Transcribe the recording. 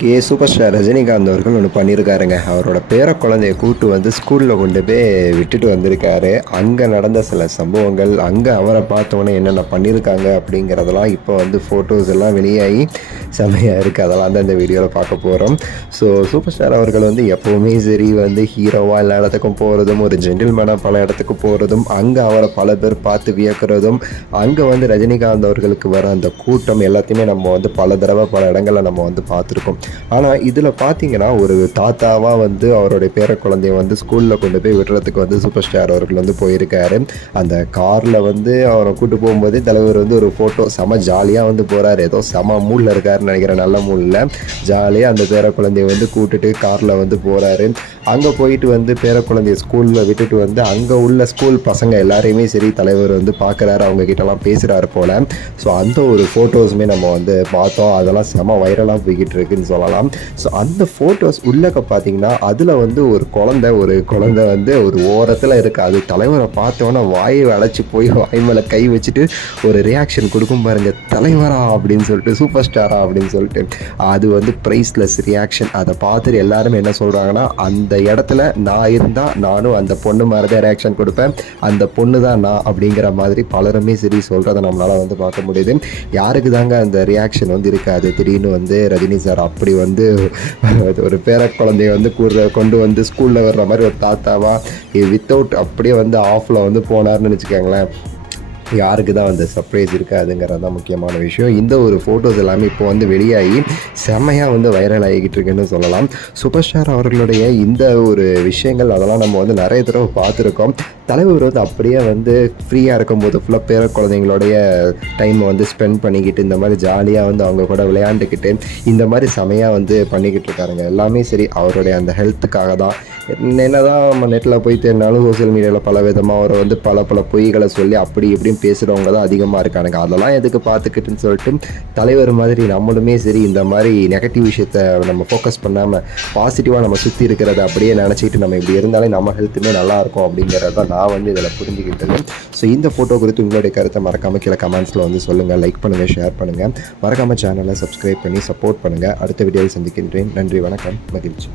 Super star Rajinikanth அவர்கள் ஒன்று பண்ணியிருக்காருங்க. அவரோட பேர குழந்தைய கூட்டு வந்து ஸ்கூலில் கொண்டு போய் விட்டுட்டு வந்திருக்காரு. அங்கே நடந்த சில சம்பவங்கள், அங்கே அவரை பார்த்தோன்னே என்னென்ன பண்ணியிருக்காங்க அப்படிங்கிறதெல்லாம் இப்போ வந்து ஃபோட்டோஸ் எல்லாம் வெளியாகி செம்மையாக இருக்குது. அதெல்லாம் தான் இந்த வீடியோவில் பார்க்க போகிறோம். ஸோ சூப்பர் ஸ்டார் அவர்கள் வந்து எப்போவுமே சரி வந்து ஹீரோவாக எல்லா இடத்துக்கும் போகிறதும், ஒரு ஜென்டில்மேனாக பல இடத்துக்கு போகிறதும், அங்கே அவரை பல பேர் பார்த்து வியக்கிறதும், அங்கே வந்து ரஜினிகாந்த் அவர்களுக்கு வர அந்த கூட்டம் எல்லாத்தையுமே நம்ம வந்து பல தடவை பல இடங்களில் நம்ம வந்து பார்த்துருக்கோம். ஆனால் இதில் பார்த்தீங்கன்னா ஒரு தாத்தாவாக வந்து அவருடைய பேர குழந்தைய வந்து ஸ்கூலில் கொண்டு போய் விடுறதுக்கு வந்து சூப்பர் ஸ்டார் அவர்கள் வந்து போயிருக்காரு. அந்த காரில் வந்து அவரை கூட்டு போகும்போது தலைவர் வந்து ஒரு ஃபோட்டோ செம ஜாலியாக வந்து போகிறாரு. ஏதோ செம மூடில் இருக்காருன்னு நினைக்கிறேன், நல்ல மூடில் ஜாலியாக அந்த பேர குழந்தைய வந்து கூட்டுட்டு காரில் வந்து போகிறாரு. அங்கே போயிட்டு வந்து பேர குழந்தைய ஸ்கூலில் விட்டுட்டு வந்து அங்கே உள்ள ஸ்கூல் பசங்க எல்லாரையுமே சரி தலைவர் வந்து பார்க்குறாரு, அவங்கக்கிட்டலாம் பேசுகிறாரு போல். ஸோ அந்த ஒரு ஃபோட்டோஸுமே நம்ம வந்து பார்த்தோம். அதெல்லாம் செம வைரலாக போய்கிட்டு இருக்குன்னு சொல்லலாம். ஸோ அந்த ஃபோட்டோஸ் உள்ளக்க பார்த்தீங்கன்னா அதில் வந்து ஒரு குழந்தை வந்து ஒரு ஓரத்தில் இருக்குது. அது தலைவரை பார்த்தோன்னே வாயை அடைச்சி போய் வாய் மேலே கை வச்சுட்டு ஒரு ரியாக்ஷன் கொடுக்கும் பாருங்கள், தலைவரா அப்படின்னு சொல்லிட்டு, சூப்பர் ஸ்டாரா அப்படின்னு சொல்லிட்டு. அது வந்து ப்ரைஸ்லெஸ் ரியாக்ஷன். அதை பார்த்துட்டு எல்லாருமே என்ன சொல்கிறாங்கன்னா, அந்த இடத்துல நான் இருந்தால் நானும் அந்த பொண்ணு மாதிரி தான் ரியாக்ஷன் கொடுப்பேன், அந்த பொண்ணு தான் நான் அப்படிங்கிற மாதிரி பலருமே சரி சொல்கிறத நம்மளால் வந்து பார்க்க முடியுது. யாருக்கு தாங்க அந்த ரியாக்ஷன் வந்து இருக்காது? திடீர்னு வந்து ரஜினி சார் அப்படி வந்து ஒரு பேர குழந்தைய வந்து கொண்டு வந்து ஸ்கூலில் வர்ற மாதிரி ஒரு தாத்தாவா வித்தவுட் அப்படியே வந்து ஆஃபில் வந்து போனார்னு வச்சுக்கோங்களேன். யாருக்கு தான் அந்த சர்ப்ரைஸ் இருக்காதுங்கிறது தான் முக்கியமான விஷயம். இந்த ஒரு ஃபோட்டோஸ் எல்லாமே இப்போ வந்து வெளியாகி செம்மையாக வந்து வைரல் ஆகிக்கிட்டு இருக்குன்னு சொல்லலாம். சூப்பர் ஸ்டார் அவர்களுடைய இந்த ஒரு விஷயங்கள் அதெல்லாம் நம்ம வந்து நிறைய தடவை பார்த்துருக்கோம். தலைவர் வந்து அப்படியே வந்து ஃப்ரீயாக இருக்கும்போது ஃபுல்லாக பேர குழந்தைங்களுடைய டைமை வந்து ஸ்பெண்ட் பண்ணிக்கிட்டு இந்த மாதிரி ஜாலியாக வந்து அவங்க கூட விளையாண்டுக்கிட்டு இந்த மாதிரி செமையாக வந்து பண்ணிக்கிட்டு இருக்காருங்க. எல்லாமே சரி அவருடைய அந்த ஹெல்த்துக்காக தான். என்ன தான் நம்ம நெட்டில் போய் தேடினாலும் சோசியல் மீடியாவில் பல விதமாக அவரை வந்து பல பொய்களை சொல்லி அப்படி இப்படின்னு பேசுகிறவங்க தான் அதிகமாக இருக்கானுங்க. அதெல்லாம் எதுக்கு பார்த்துக்கிட்டுன்னு சொல்லிட்டு தலைவர் மாதிரி நம்மளுமே சரி இந்த மாதிரி நெகட்டிவ் விஷயத்தை நம்ம ஃபோக்கஸ் பண்ணாமல் பாசிட்டிவாக நம்ம சுற்றி இருக்கிறத அப்படியே நினச்சிக்கிட்டு நம்ம இப்படி இருந்தாலே நம்ம ஹெல்த்துமே நல்லாயிருக்கும் அப்படிங்கிறத தான் நான் வந்து இதில் புரிஞ்சுக்கிட்டது. ஸோ இந்த ஃபோட்டோ குறித்து உங்களுடைய கருத்தை மறக்காமல் கீழே கமெண்ட்ஸில் வந்து சொல்லுங்கள், லைக் பண்ணுங்கள், ஷேர் பண்ணுங்கள், மறக்காமல் சேனலை சப்ஸ்கிரைப் பண்ணி சப்போர்ட் பண்ணுங்கள். அடுத்த வீடியோவில் சந்திக்கின்றேன். நன்றி, வணக்கம், மகிழ்ச்சி.